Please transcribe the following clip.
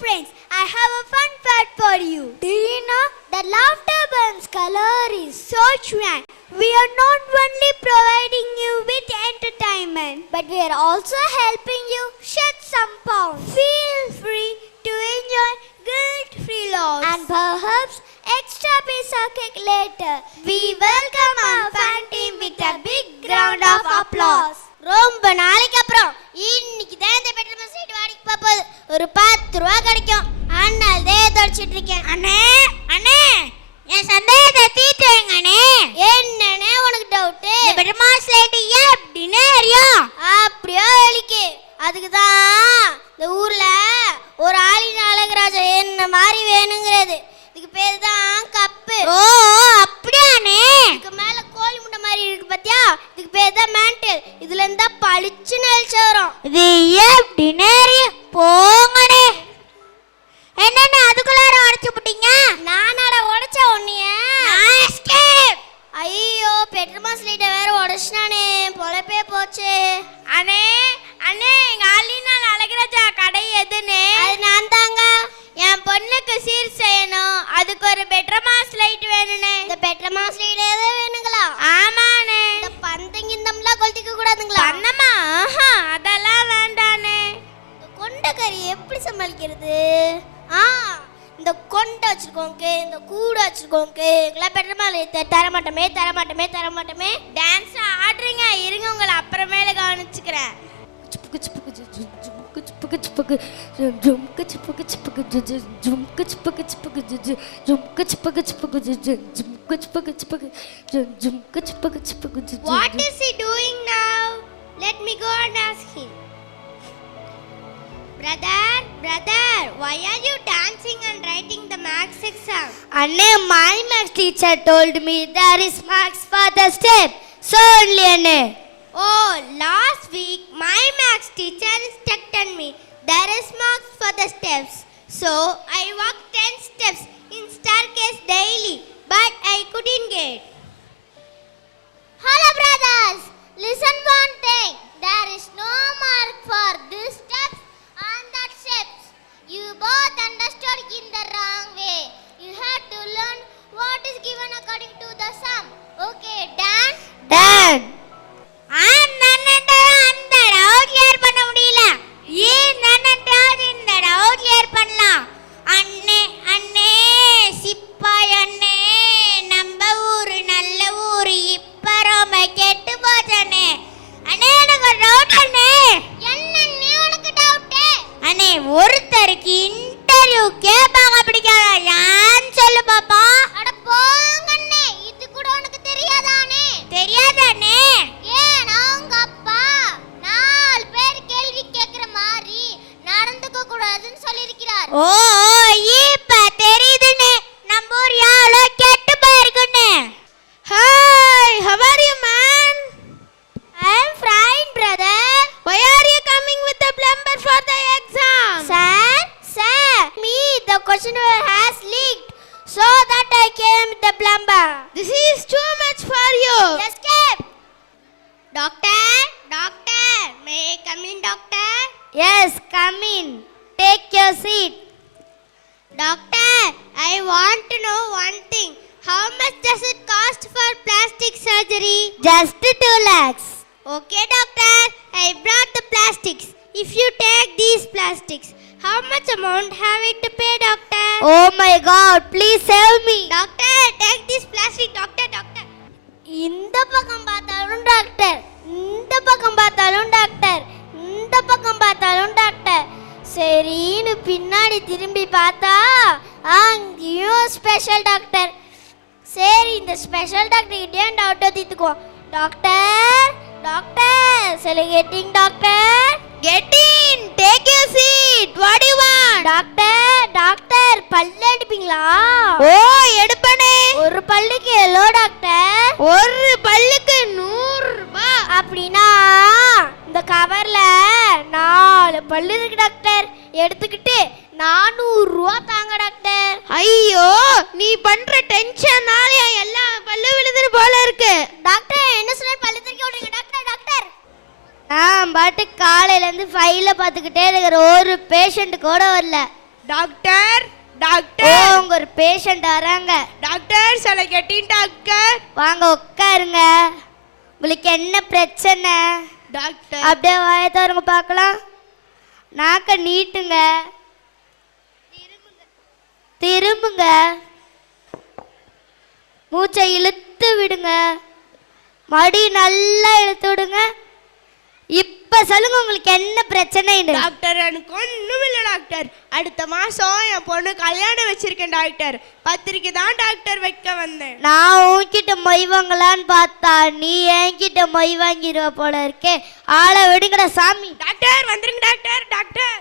friends, I have a fun fact for you. Do you know that laughter burns calories? So Chuan, we are not only providing you with entertainment, but we are also helping you shed some pounds. Feel free to enjoy guilt-free loss and perhaps extra piece of cake later. We welcome our fan team with a big round of applause. ரொம்ப நாளைக்கு அப்புறம் இன்னைக்கு தான் இந்த petrol side வாடிக்கு பாப்போது ஒரு 10 ரூபாய் கிடைக்கும். அண்ணால் தே தொடச்சிட்டு இருக்கேன். அண்ணே அண்ணே என் சந்தேகத்தை தீர்த்துங்க அண்ணே. என்னண்ணே உனக்கு டவுட்? பெட்ரோல் சைடு எப்படின்னு அறியும்? அப்படியே வேலைக்கு அதுக்கு தான் இந்த ஊர்ல ஒரு ஆளின் அழகராஜா என்ன மாதிரி வேணுங்கிறது. இதுக்கு பேர் தான் கப்பு. ஓ அப்படியானே? இதுக்கு மேல கோழி முட்டை மாதிரி இருக்கு பாத்தியா, இதுக்கு பேர் தான் மேண்டல். இதுல இருந்தா பளிச்சு நெல்ச வரும். இது எப்படினே போங்கனே. என்னென்ன அதுக்குள்ளார உடைச்சு போட்டீங்க? நானாட உடைச்ச ஒண்ணிய. ஐயோ பெட்ரோல் மாஸ் லைட்ட வேற உடைச்சானே, பொழப்பே போச்சு. அண்ணே அண்ணே எங்க ஆளினா அழகராஜா கடை எதுனே? அது நான் தாங்க. என் பொண்ணுக்கு சீர் செய்யணும், அதுக்கு ஒரு பெட்ரோல் மாஸ் லைட் வேணுனே. இந்த பெட்ரோல் மாஸ் லைட் ஏதோ வேணுங்களா? ஆமாண்ணே. இந்த பந்தங்க இந்தம்லாம் கொளுத்திக்க கூடாதுங்களா? அண்ணம்மா அதெல்லாம் வேண்டானே. கொண்டை கறி எப்படி சமாளிக்கிறது? இந்த கொண்டை வச்சிருக்கோங்க, இந்த கூடு வச்சிருக்கோங்க, எல்லாம் பெட்ரோல் மாஸ் தரமாட்டோமே தரமாட்டோமே தரமாட்டோமே. டான்ஸ் ஆடுறீங்க, இருங்க உங்களை அப்புறமேல கவனிச்சுக்கிறேன். What is he doing now? Let me go and ask him. Brother, why are you dancing and writing the maths exam? Anne, my maths teacher told me there is marks for the step. So only Anne. Oh, last week my maths teacher instructed me there is marks for the steps. So I walked 10 steps in staircase daily, but I couldn't get. Hello brothers, listen one thing. There is no mark for these steps and that steps. You both understood in the wrong way. You have to learn what is given according to the sum. Okay, Dan? Dan. அந்த doubt clear பண்ண முடியல. ஏன் இந்த doubt clear பண்ணலாம். அண்ணே அண்ணே சிப்பாய் அண்ணே, நம்ம ஊரு நல்ல ஊரு இப்ப ரொம்ப கெட்டு போச்சண்ணே. அண்ணே எனக்கு ஒரு டவுட் அண்ணே. என்னண்ணே உனக்கு டவுட்? அண்ணே ஒருத்தருக்கு இன்டர்வியூ கேட்பாங்க பிடிக்காதா? ஏன்னு சொல்லு பாப்பா. அட போங்கண்ணே, இது கூட உனக்கு தெரியாதானே? தெரியாதானே? ஓ இப்ப தெரியுதுனே, நம்ம ஊர் யாரோ கெட்டு போயிருக்குனே. Hi, how are you man? I am fine brother. Why are you coming with the plumber for the exam? Sir, me the question has leaked, so that I came with the plumber. This is too much for you. Escape. Doctor, may I come in doctor? Yes, come in. Take your seat. Doctor, I want to know one thing. How much does it cost for plastic surgery? Just 2 lakhs. Okay, doctor. I brought the plastics. If you take these plastics, how much amount have I to pay, doctor? Oh my God, please save me. Doctor, take this plastic, doctor. இந்த பக்கம் பார்த்தாலும் doctor, இந்த பக்கம் பார்த்தாலும் doctor, இந்த பக்கம் பார்த்தாலும் doctor. சரின்னு பின்னாடி திரும்பி பார்த்தா அங்கேயும் ஸ்பெஷல் டாக்டர். சரி இந்த ஸ்பெஷல் டாக்டர் கிட்டே டவுட்டை தீர்த்துக்குவோம். டாக்டர் சொல்லி getting doctor. Getting, take your seat. What you want? Doctor பல்லு எடுப்பீங்களா? ஓ எடுப்பனே. ஒரு பல்லுக்கு எவ்வளோ டாக்டர்? ஒரு பல்லுக்கு 100 ரூபாய். அப்படின்னா இந்த கவர்ல 4 பல்லு இருக்கு டாக்டர், எடுத்துக்கிட்டு 400 ரூபாய் தாங்க டாக்டர். ஐயோ நீ பண்ற டென்ஷனால எல்லா பல்லு விழுதுற போல இருக்கு. டாக்டர் என்ன சொல்ற, பல்லு தூக்கி விடுங்க டாக்டர். பாட்டு காலையில இருந்து ஃபைல பாத்துக்கிட்டே இருக்கிற ஒரு பேஷண்ட் கூட வரல. டாக்டர் ஓ டாக்டர் உங்க ஒரு பேஷண்ட் வராங்க. டாக்டர் சொல்ல கேட்டீங்க டாக்டர். வாங்க உட்காருங்க. உங்களுக்கு என்ன பிரச்சனை? டாக்டர் அப்படியே வாயை தருங்க பார்க்கலாம். நாக்க நீட்டுங்க. திரும்புங்க. மூச்சை இழுத்து விடுங்க. மடி நல்லா இழுத்து விடுங்க. இப்ப சொல்லுங்க உங்களுக்கு என்ன பிரச்சனைன்னு. டாக்டர் எனக்கு ஒண்ணும் இல்லை டாக்டர். அடுத்த மாசம் என் பொண்ணு கல்யாணம் வச்சிருக்கேன் டாக்டர். பத்திரிக்கை தான் டாக்டர் வைக்க வந்தேன். நான் உன்கிட்ட மொய் வாங்கலான்னு பார்த்தா நீ என்கிட்ட மொய் வாங்கிடுவ போல இருக்கே. ஆளை விடுங்கடா சாமி. டாக்டர் வந்துருங்க டாக்டர் டாக்டர்.